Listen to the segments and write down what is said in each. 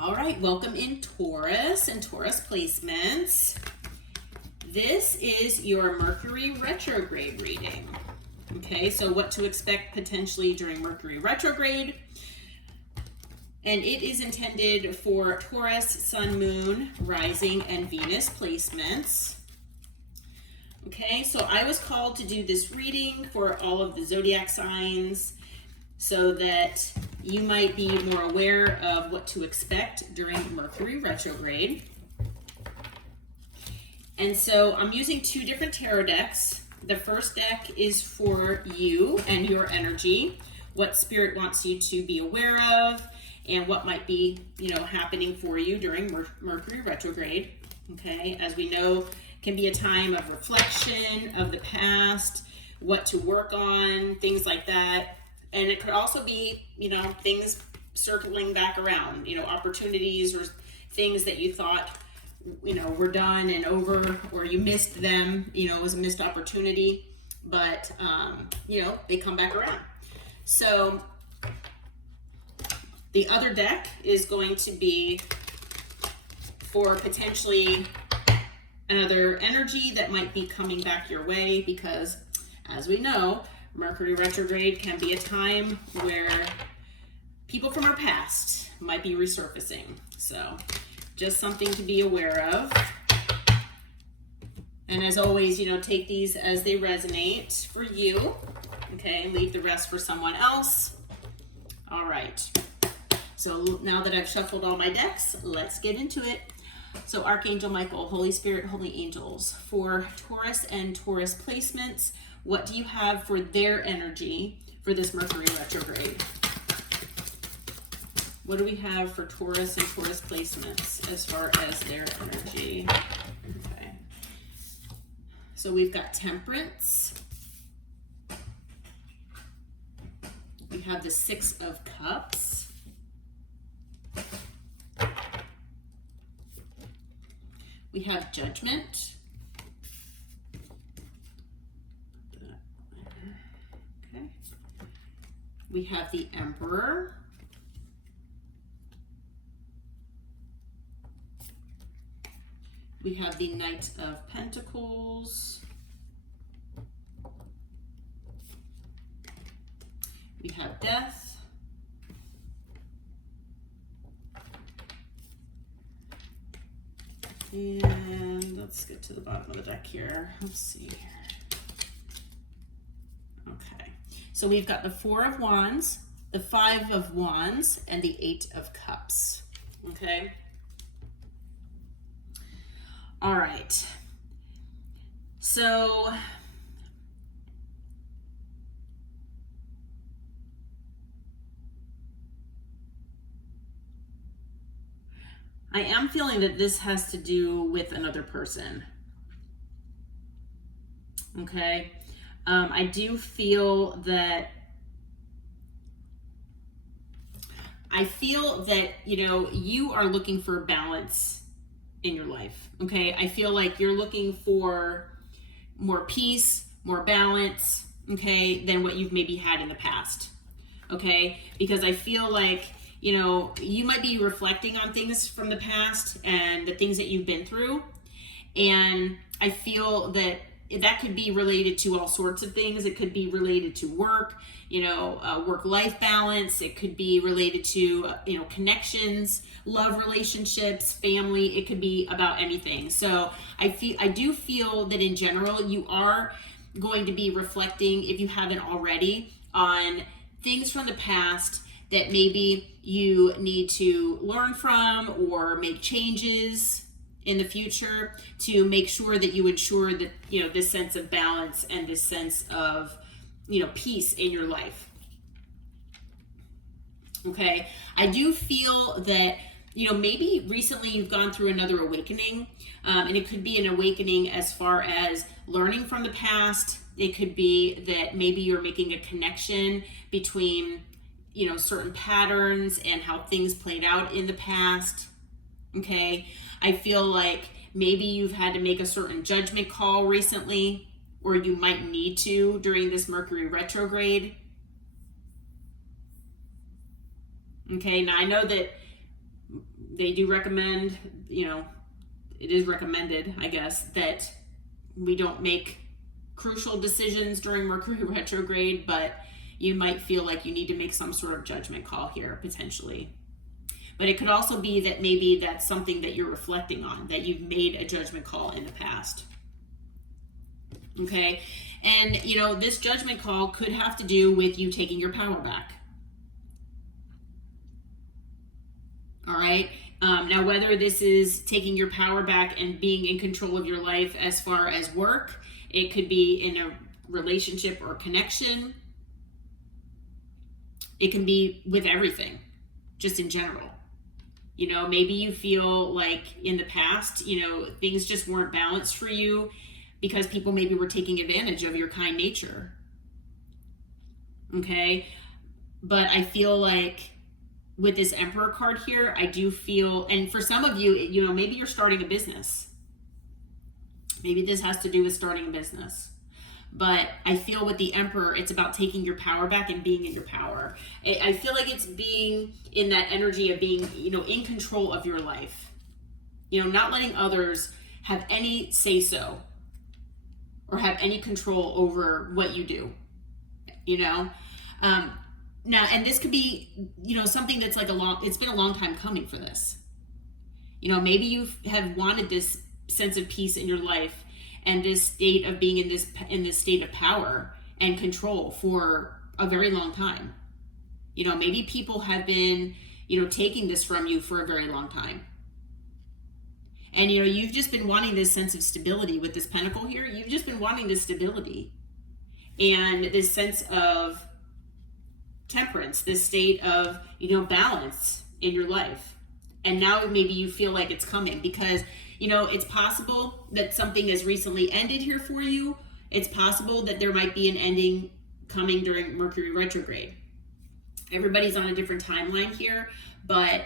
All right, welcome in Taurus and Taurus placements. This is your Mercury Retrograde reading. Okay, so what to expect potentially during Mercury Retrograde. And it is intended for Taurus, Sun, Moon, Rising, and Venus placements. Okay, so I was called to do this reading for all of the zodiac signs so that you might be more aware of what to expect during Mercury retrograde. And so I'm using two different tarot decks. The first deck is for you and your energy, what Spirit wants you to be aware of, and what might be, happening for you during Mercury retrograde. Okay, as we know, can be a time of reflection of the past, what to work on, things like that. And it could also be, things circling back around, opportunities or things that you thought, were done and over, or you missed them, it was a missed opportunity, but, they come back around. So the other deck is going to be for potentially another energy that might be coming back your way, because as we know, Mercury retrograde can be a time where people from our past might be resurfacing. So just something to be aware of. And as always, take these as they resonate for you. Okay, leave the rest for someone else. All right. So now that I've shuffled all my decks, let's get into it. So Archangel Michael, Holy Spirit, Holy Angels, for Taurus and Taurus placements, what do you have for their energy for this Mercury retrograde? What do we have for Taurus and Taurus placements as far as their energy? Okay. So we've got Temperance. We have the Six of Cups. We have Judgment. Okay. We have the Emperor. We have the Knight of Pentacles. We have Death. And let's get to the bottom of the deck here. Let's see here. Okay, so we've got the Four of Wands, the Five of Wands, and the Eight of Cups. Okay. All right. So I am feeling that this has to do with another person. Okay. I do feel that you are looking for balance in your life. Okay. I feel like you're looking for more peace, more balance, okay, than what you've maybe had in the past. Okay. Because I feel like you might be reflecting on things from the past and the things that you've been through. And I feel that that could be related to all sorts of things. It could be related to work, work-life balance. It could be related to, connections, love relationships, family. It could be about anything. So I do feel that in general, you are going to be reflecting, if you haven't already, on things from the past that maybe you need to learn from or make changes in the future to make sure that you ensure that, this sense of balance and this sense of, peace in your life. Okay. I do feel that, maybe recently you've gone through another awakening, and it could be an awakening as far as learning from the past. It could be that maybe you're making a connection between certain patterns and how things played out in the past. Okay. I feel like maybe you've had to make a certain judgment call recently, or you might need to during this Mercury retrograde. Okay. Now I know that they do recommend, it is recommended, I guess, that we don't make crucial decisions during Mercury retrograde, but you might feel like you need to make some sort of judgment call here, potentially. But it could also be that maybe that's something that you're reflecting on, that you've made a judgment call in the past. Okay? And, this judgment call could have to do with you taking your power back. All right? Now, whether this is taking your power back and being in control of your life as far as work, it could be in a relationship or connection. It can be with everything, just in general. Maybe you feel like in the past, things just weren't balanced for you because people maybe were taking advantage of your kind nature. Okay? But I feel like with this Emperor card here, I do feel, and for some of you, maybe you're starting a business. Maybe this has to do with starting a business. But I feel with the Emperor, it's about taking your power back and being in your power. I feel like it's being in that energy of being, in control of your life. Not letting others have any say-so or have any control over what you do, Now, and this could be, something that's like it's been a long time coming for this. Maybe you have wanted this sense of peace in your life and this state of being in this state of power and control for a very long time. Maybe people have been, taking this from you for a very long time. And, you've just been wanting this sense of stability with this pentacle here. You've just been wanting this stability and this sense of temperance, this state of, balance in your life. And now maybe you feel like it's coming because, it's possible that something has recently ended here for you. It's possible that there might be an ending coming during Mercury retrograde. Everybody's on a different timeline here, but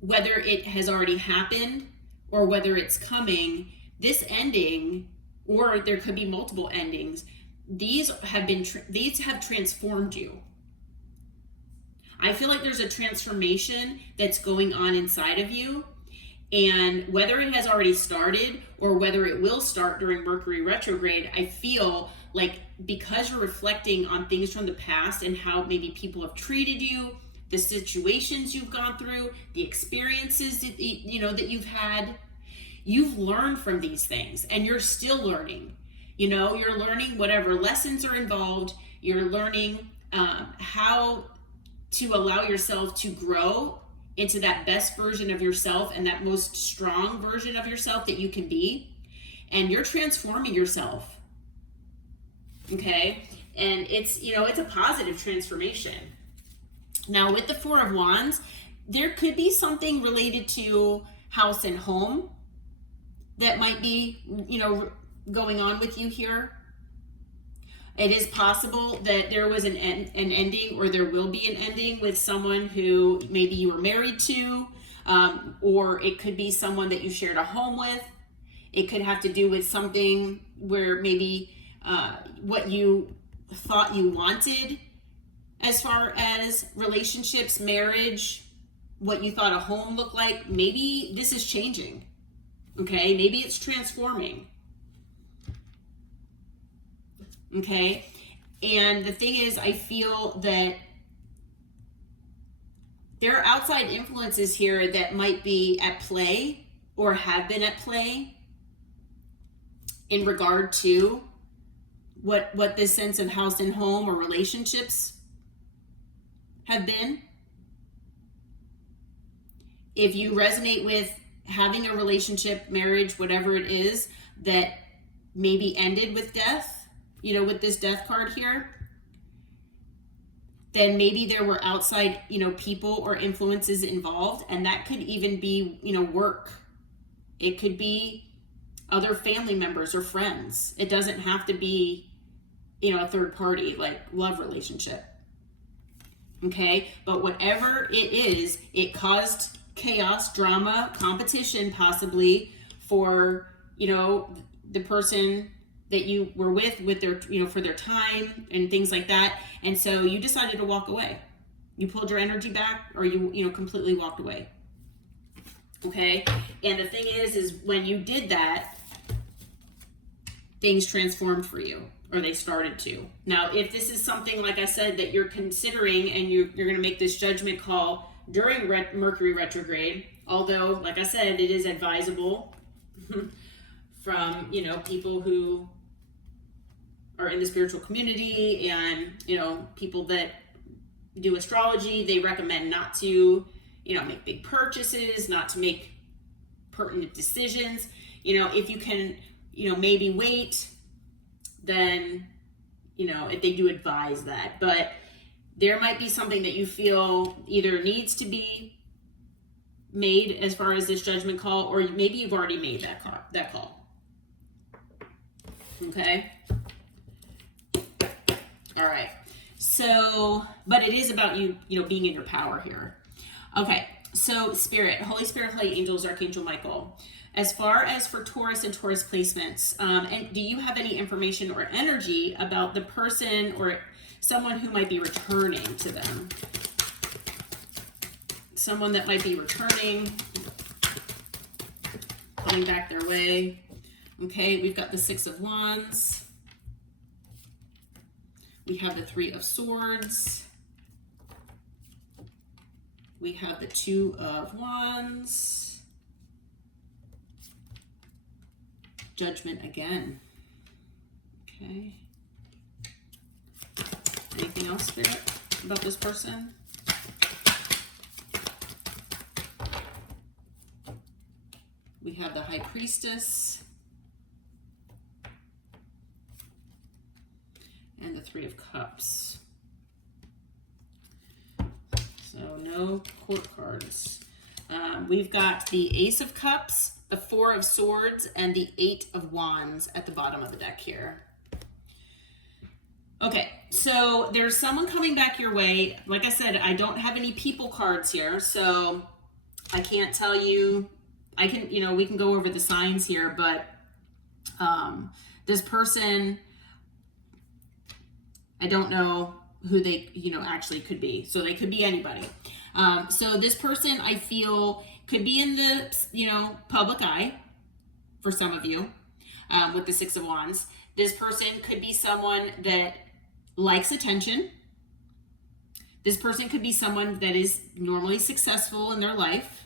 whether it has already happened or whether it's coming, this ending, or there could be multiple endings, these have transformed you. I feel like there's a transformation that's going on inside of you, and whether it has already started or whether it will start during Mercury retrograde, I feel like because you're reflecting on things from the past and how maybe people have treated you, the situations you've gone through, the experiences that you've had, you've learned from these things and you're still learning. You're learning whatever lessons are involved. You're learning how to allow yourself to grow into that best version of yourself and that most strong version of yourself that you can be. And you're transforming yourself. Okay? And it's a positive transformation. Now with the Four of Wands, there could be something related to house and home that might be, going on with you here. It is possible that there was an ending, or there will be an ending with someone who maybe you were married to, or it could be someone that you shared a home with. It could have to do with something where maybe what you thought you wanted as far as relationships, marriage, what you thought a home looked like. Maybe this is changing. Okay, maybe it's transforming. Okay, and the thing is, I feel that there are outside influences here that might be at play or have been at play in regard to what this sense of house and home or relationships have been. If you resonate with having a relationship, marriage, whatever it is, that maybe ended with death, with this death card here, then maybe there were outside, people or influences involved. And that could even be, work. It could be other family members or friends. It doesn't have to be, a third party, like love relationship. Okay. But whatever it is, it caused chaos, drama, competition, possibly for, the person that you were with their, for their time and things like that. And so you decided to walk away. You pulled your energy back, or you completely walked away. Okay? And the thing is when you did that, things transformed for you, or they started to. Now, if this is something, like I said, that you're considering and you're going to make this judgment call during Mercury retrograde, although, like I said, it is advisable from, people who are in the spiritual community and, people that do astrology, they recommend not to, make big purchases, not to make pertinent decisions. If you can, maybe wait, then, if they do advise that. But there might be something that you feel either needs to be made as far as this judgment call, or maybe you've already made that call. Okay? All right. So, but it is about you, being in your power here. Okay. So Spirit, Holy Spirit, Holy Angels, Archangel Michael, as far as for Taurus and Taurus placements, and do you have any information or energy about the person or someone who might be returning to them? Someone that might be returning, coming back their way. Okay, we've got the Six of Wands. We have the Three of Swords. We have the Two of Wands. Judgment again. Okay. Anything else, Spirit, about this person? We have the High Priestess. And the Three of Cups. So no court cards. We've got the Ace of Cups, the Four of Swords, and the Eight of Wands at the bottom of the deck here. Okay, so there's someone coming back your way. Like I said, I don't have any people cards here, so I can't tell you. I can, we can go over the signs here, but this person, I don't know who they, actually could be. So they could be anybody. So this person, I feel, could be in the, public eye for some of you with the Six of Wands. This person could be someone that likes attention. This person could be someone that is normally successful in their life.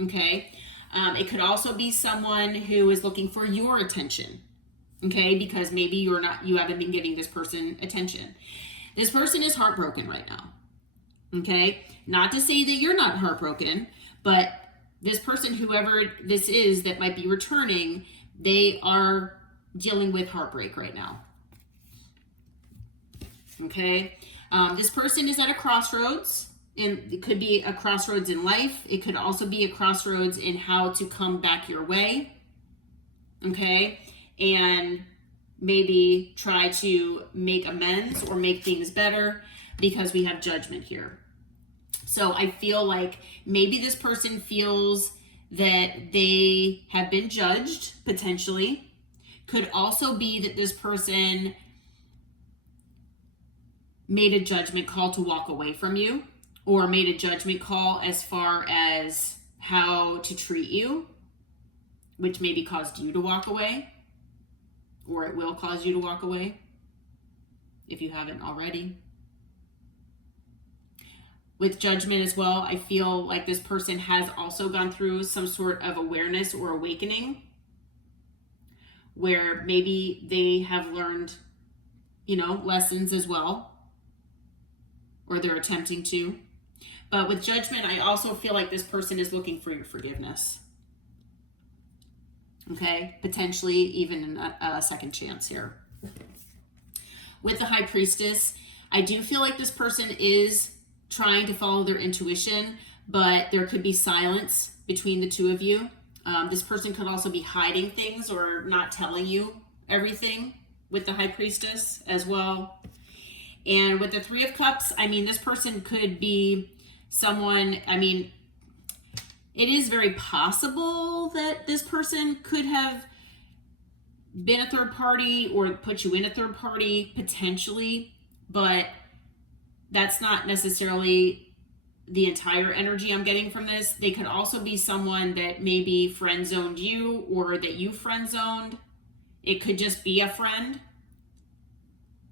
Okay. It could also be someone who is looking for your attention. Okay, because maybe you haven't been giving this person attention. This person is heartbroken right now. Okay, not to say that you're not heartbroken, but this person, whoever this is that might be returning, they are dealing with heartbreak right now. Okay, this person is at a crossroads, and it could be a crossroads in life. It could also be a crossroads in how to come back your way. Okay. And maybe try to make amends or make things better, because we have Judgment here. So I feel like maybe this person feels that they have been judged, potentially. Could also be that this person made a judgment call to walk away from you, or made a judgment call as far as how to treat you, which maybe caused you to walk away. Or it will cause you to walk away if you haven't already. With Judgment as well, I feel like this person has also gone through some sort of awareness or awakening, where maybe they have learned, lessons as well, or they're attempting to. But with Judgment, I also feel like this person is looking for your forgiveness. Okay, potentially even a second chance here. With the High Priestess, I do feel like this person is trying to follow their intuition, but there could be silence between the two of you. This person could also be hiding things or not telling you everything with the High Priestess as well. And with the Three of Cups, this person could be someone, it is very possible that this person could have been a third party or put you in a third party, potentially, but that's not necessarily the entire energy I'm getting from this. They could also be someone that maybe friend zoned you, or that you friend zoned. It could just be a friend.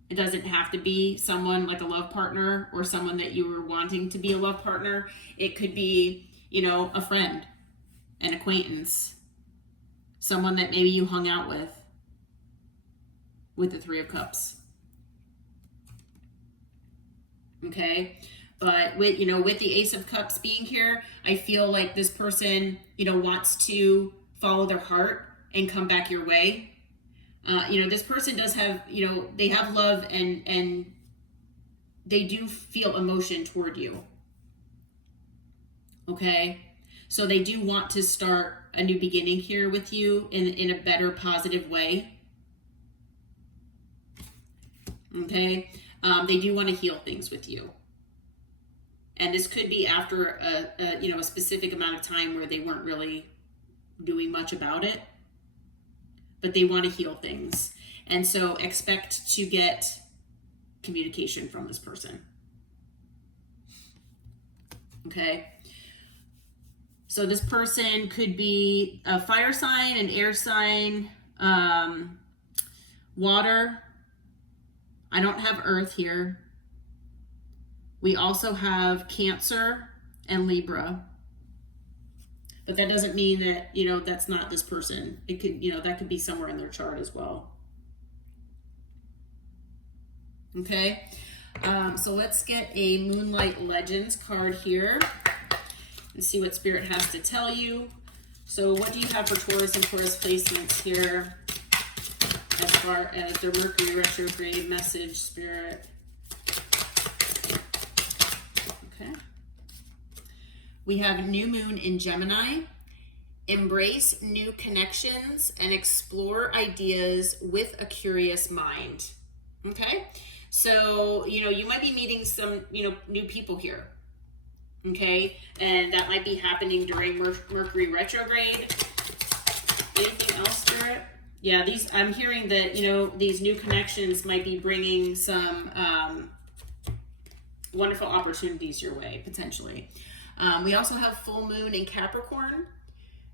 It doesn't have to be someone like a love partner or someone that you were wanting to be a love partner. It could be, you know, a friend, an acquaintance, someone that maybe you hung out with the Three of Cups. Okay? But with, you know, with the Ace of Cups being here, I feel like this person, you know, wants to follow their heart and come back your way. You know, this person does have, you know, they have love and they do feel emotion toward you. Okay? So they do want to start a new beginning here with you in a better, positive way. Okay? They do want to heal things with you. And this could be after a specific amount of time where they weren't really doing much about it. But they want to heal things. And so expect to get communication from this person. Okay? So this person could be a fire sign, an air sign, water. I don't have earth here. We also have Cancer and Libra. But that doesn't mean that, you know, that's not this person. It could, you know, that could be somewhere in their chart as well. Okay. So let's get a Moonlight Legends card here and see what Spirit has to tell you. So what do you have for Taurus and Taurus placements here as far as their Mercury retrograde message, Spirit? Okay. We have New Moon in Gemini. Embrace new connections and explore ideas with a curious mind. Okay? So, you know, you might be meeting some, you know, new people here. Okay? And that might be happening during Mercury retrograde. Anything else, Spirit? Yeah, I'm hearing that, you know, these new connections might be bringing some wonderful opportunities your way, potentially. We also have full moon in Capricorn.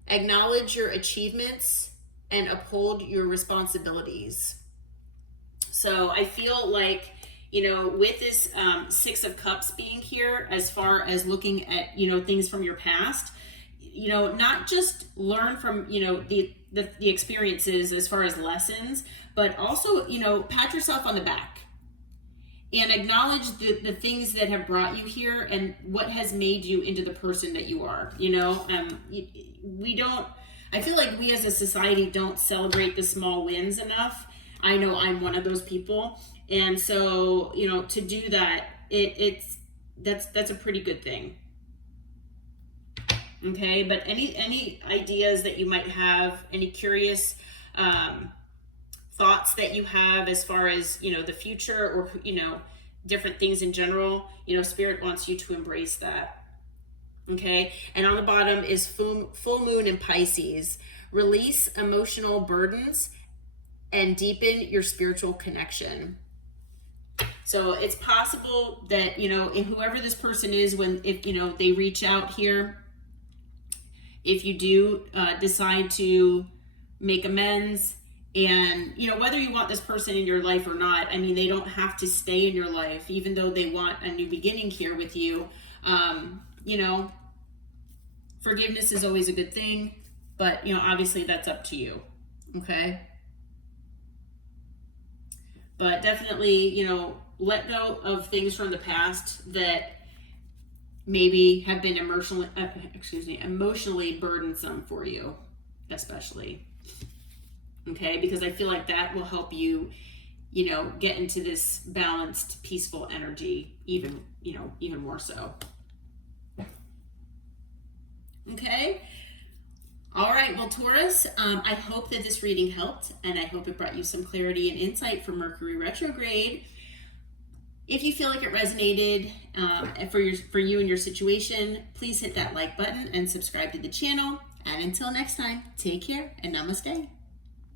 Acknowledge your achievements and uphold your responsibilities. So I feel like, you know, with this Six of Cups being here, as far as looking at, you know, things from your past, you know, not just learn from, you know, the experiences as far as lessons, but also, you know, pat yourself on the back. And acknowledge the things that have brought you here and what has made you into the person that you are. You know, I feel like we as a society don't celebrate the small wins enough. I know I'm one of those people. And so, you know, to do that, that's a pretty good thing. Okay, but any ideas that you might have, any curious thoughts that you have as far as, you know, the future or, you know, different things in general, you know, Spirit wants you to embrace that. Okay. And on the bottom is full moon in Pisces. Release emotional burdens and deepen your spiritual connection. So it's possible that, you know, whoever this person is, if you know, they reach out here, if you do decide to make amends, and, you know, whether you want this person in your life or not, I mean, they don't have to stay in your life, even though they want a new beginning here with you. You know, forgiveness is always a good thing, but, you know, obviously that's up to you. Okay. But definitely, you know, let go of things from the past that maybe have been emotionally burdensome for you, especially. Okay, because I feel like that will help you, you know, get into this balanced, peaceful energy even more so. Okay. All right. Well, Taurus, I hope that this reading helped, and I hope it brought you some clarity and insight for Mercury retrograde. If you feel like it resonated for you and your situation, please hit that like button and subscribe to the channel. And until next time, take care and namaste.